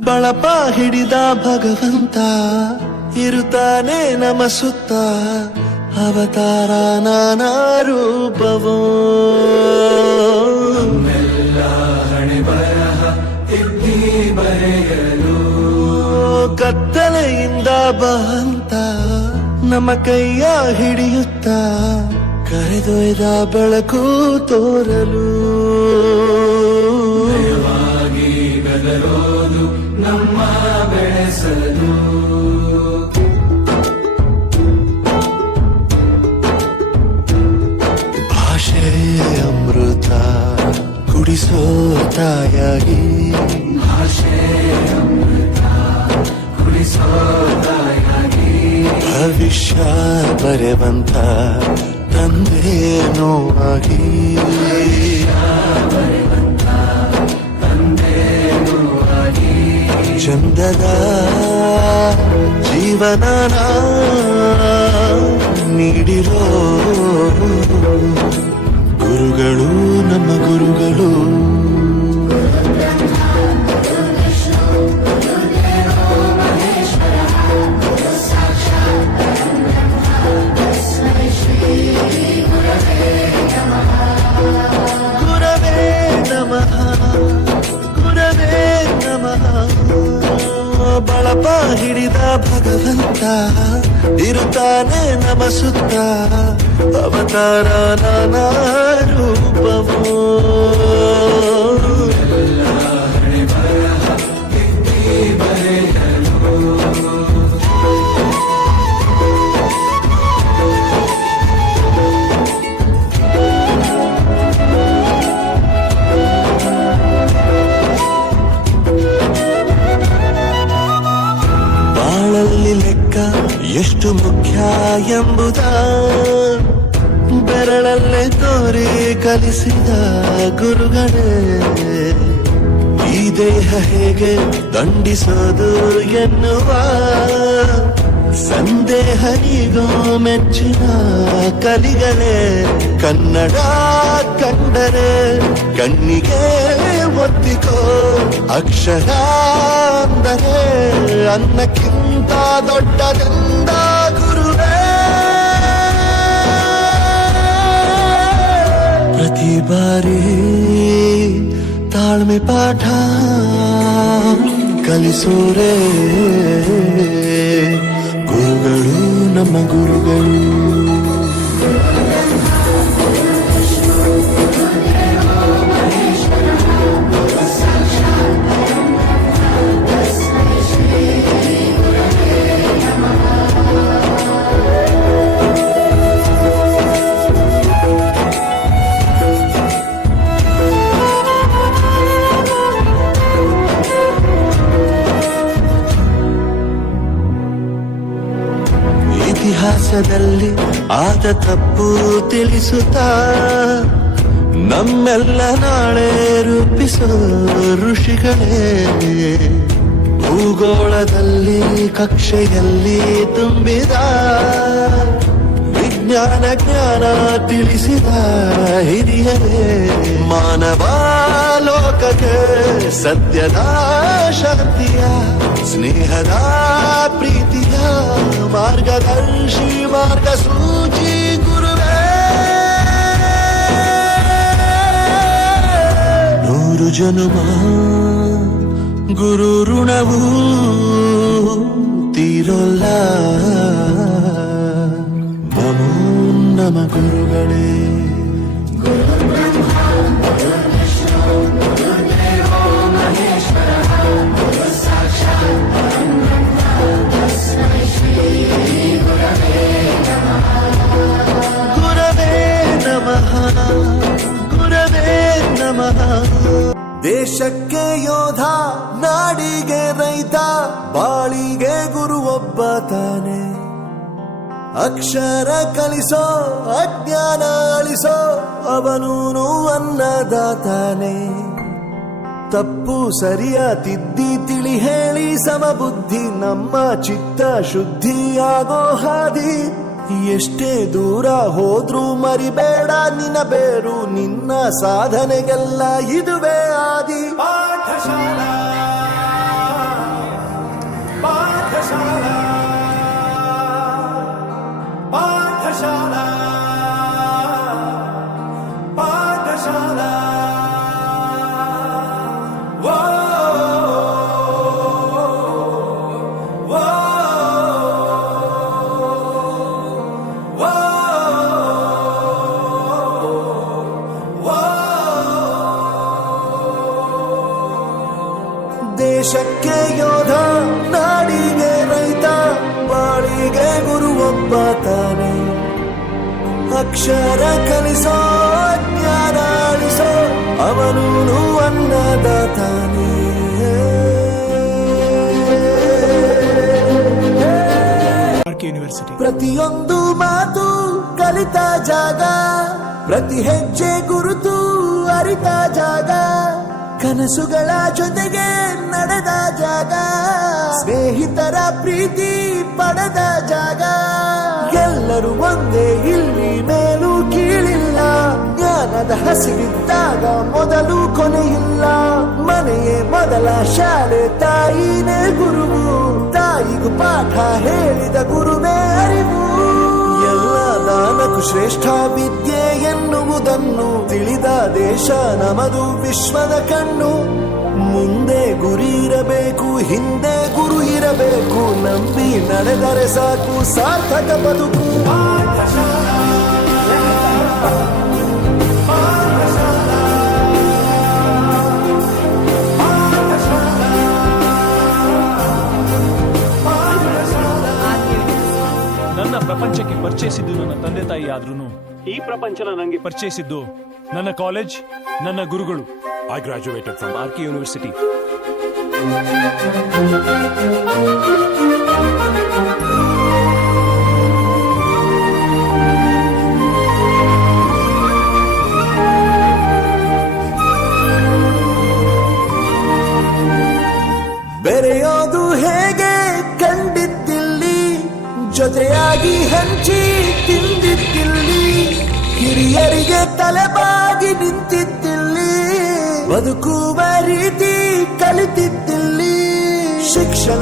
ಬಳಪ ಹಿಡಿದ ಭಗವಂತ ಇರುತ್ತಾನೆ ನಮ ಸುತ್ತ ಅವತಾರ ನಾನಾ ರೂಪವೋ ಹಣೆ ಬರಹ ತಿದ್ದಿ ಬರೆಯಲು ಕತ್ತಲೆಯಿಂದ ಬಂತ ನಮ್ಮ ಕೈಯ ಹಿಡಿಯುತ್ತ ಕರೆದೊಯ್ದ ಬೆಳಕು ತೋರಲು ಗದರೋದು ನಮ್ಮ ಬೆಳೆಸಲು ಭಾಷೆ ಅಮೃತ ಕುಡಿಸೋ ತಾಯಾಗಿ ಭಾಷೆ ಅಮೃತ ಕುಡಿಸೋ ತಾಯಾಗಿ ಭವಿಷ್ಯ ಬರೆವಂತ ತಂದೆ ನೋವಾಗಿ ಚಂದದ ಜೀವನ ನೀಡಿರೋ ಗುರುಗಳು ನಮ್ಮ ಗುರುಗಳು ಗುರವೇ ನಮಃ ಗುರವೇ ನಮಃ ಬಳಪ ಹಿಡಿದ ಭಗವಂತ ಇರುತ್ತಾನೆ ನಮ ಸುತ್ತ ಅವತಾರ ನಾನಾ ರೂಪವೋ ಹಣೆ ಬರಹ ತಿದ್ದಿ ಬರೆಯಲು ಬಾಳಲ್ಲಿ ಲೆಕ್ಕ ಎಷ್ಟು ಮುಖ್ಯ ಎಂಬುದ ಬೆರಳಲ್ಲೇ ತೋರಿ ಕಲಿಸಿದ ಗುರುಗಳೇ ಈ ದೇಹ ಹೇಗೆ ದಂಡಿಸೋದು ಎನ್ನುವ ಸಂದೇಹ ಈಗೋ ಮೆಚ್ಚಿನ ಕಲಿಗಳೇ ಕನ್ನಡ ಕಂಡರೆ ಕಣ್ಣಿಗೆ ಒತ್ತಿಕೋ ಅಕ್ಷರ ಅಂದರೆ ಅನ್ನಕ್ಕಿಂತ ದೊಡ್ಡದೆಂದ ಗುರುವೇ ಪ್ರತಿ ಬಾರಿ ತಾಳ್ಮೆ ಪಾಠ ಕಲಿಸೋರೇ ಗುರುಗಳು ನಮ್ಮ ಗುರುಗಳು ಇತಿಹಾಸದಲ್ಲಿ ಆದ ತಪ್ಪು ತಿಳಿಸುತ್ತಾ ನಮ್ಮೆಲ್ಲ ನಾಳೆ ರೂಪಿಸೋ ಋಷಿಗಳೇ ಭೂಗೋಳದಲ್ಲಿ ಕಕ್ಷೆಯಲ್ಲಿ ತುಂಬಿದ ವಿಜ್ಞಾನ ಜ್ಞಾನ ತಿಳಿಸಿದ ಹಿರಿಯರೇ ಮಾನವ ಲೋಕಕ್ಕೆ ಸತ್ಯದ ಶಾಂತಿಯ ಸ್ನೇಹದ ಪ್ರೀತಿಯ ಮಾರ್ಗದರ್ಶಿ ಮಾರ್ಗಸೂಚಿ ಗುರುವೇ ನೂರು ಜನುಮ ಗುರು ಋಣವು ತೀರೋಲ್ಲ ನಮೋ ನಮ ಗುರುಗಳೇ ಗುರವೇ ನಮಃ ಗುರವೇ ನಮಃ ದೇಶಕ್ಕೆ ಯೋಧ ನಾಡಿಗೆ ರೈತ ಬಾಳಿಗೆ ಗುರು ಒಬ್ಬ ತಾನೆ ಅಕ್ಷರ ಕಲಿಸೋ ಅಜ್ಞಾನ ಅಳಿಸೋ ಅವನೂನು ಅನ್ನದಾತಾನೆ ತಪ್ಪು ಸರಿಯ ತಿದ್ದಿ ತಿಳಿ ಹೇಳಿ ಸಮಬುದ್ಧಿ ನಮ್ಮ ಚಿತ್ತ ಶುದ್ಧಿಯಾಗೋ ಹಾದಿ ಎಷ್ಟೇ ದೂರ ಹೋದ್ರೂ ಮರಿಬೇಡ ನಿನ್ನ ಬೇರು ನಿನ್ನ ಸಾಧನೆಗೆಲ್ಲ ಇದುವೇ ಆದಿ ಪಾಠಶಾಲಾ ದೇಶಕ್ಕೆ ಯೋಧ, ನಾಡಿಗೆ ರೈತ, ಬಾಳಿಗೆ ಗುರು ಒಬ್ಬ ತಾನೆ. ಅಕ್ಷರ ಕಲಿಸೋ, ಜ್ಞಾನ ಅಳಿಸೋ, ಅವನೂನು ಅನ್ನದಾತಾನೆ. ಯೂನಿವರ್ಸಿಟಿ ಪ್ರತಿಯೊಂದು ಮಾತು ಕಲಿತ ಜಾಗ, ಪ್ರತಿ ಹೆಜ್ಜೆ ಗುರುತು ಅರಿತ ಜಾಗ, ಕನಸುಗಳ ಜೊತೆಗೆ ನಡೆದ ಜಾಗ, ಸ್ನೇಹಿತರ ಪ್ರೀತಿ ಪಡೆದ ಜಾಗ. ಎಲ್ಲರೂ ಒಂದೇ, ಇಲ್ಲಿ ಮೇಲೂ ಕೀಳಿಲ್ಲ, ಜ್ಞಾನದ ಹಸಿವಿದ್ದಾಗ ಮೊದಲು ಕೊನೆಯಿಲ್ಲ. ಮನೆಯೇ ಮೊದಲ ಶಾಲೆ, ತಾಯಿನೇ ಗುರುವು, ತಾಯಿಗೂ ಪಾಠ ಹೇಳಿದ ಗುರುವೇ ಅರಿವು. ಎಲ್ಲ ದಾನಕ್ಕೂ ಶ್ರೇಷ್ಠ ವಿದ್ಯೆ ಎನ್ನುವುದನ್ನು ತಿಳಿದ ದೇಶ ನಮದು, ವಿಶ್ವದ ಕಣ್ಣು. ಮುಂದೆ ಗುರಿ ಇರಬೇಕು, ಹಿಂದೆ ಗುರು ಇರಬೇಕು, ನಂಬಿ ನಡೆದರೆ ಸಾಕು ಸಾರ್ಥಕ ಬದುಕು. ನನ್ನ ಪ್ರಪಂಚಕ್ಕೆ ಪರಿಚಯಿಸಿದ್ದು ನನ್ನ ತಂದೆ ತಾಯಿ ಆದ್ರೂ ಈ ಪ್ರಪಂಚನ ನನಗೆ ಪರಿಚಯಿಸಿದ್ದು ನನ್ನ ಕಾಲೇಜ್, ನನ್ನ ಗುರುಗಳು. I graduated from RK university. ಬೆರೆಯೋದು ಹೇಗೆ ಕಂಡಿದ್ದಿಲ್ಲಿ, ಜೊತೆಯಾಗಿ ಹಂಚಿ ತಿಂದಿದ್ದಿಲ್ಲಿ, ಹಿರಿಯರಿಗೆ ತಲೆಬಾಗಿ ನಿಂತಿದ್ದಿಲ್ಲಿ, ಬದುಕುವ ರೀತಿ ಕಲಿತಿದ್ದಿಲ್ಲಿ. ಶಿಕ್ಷಣ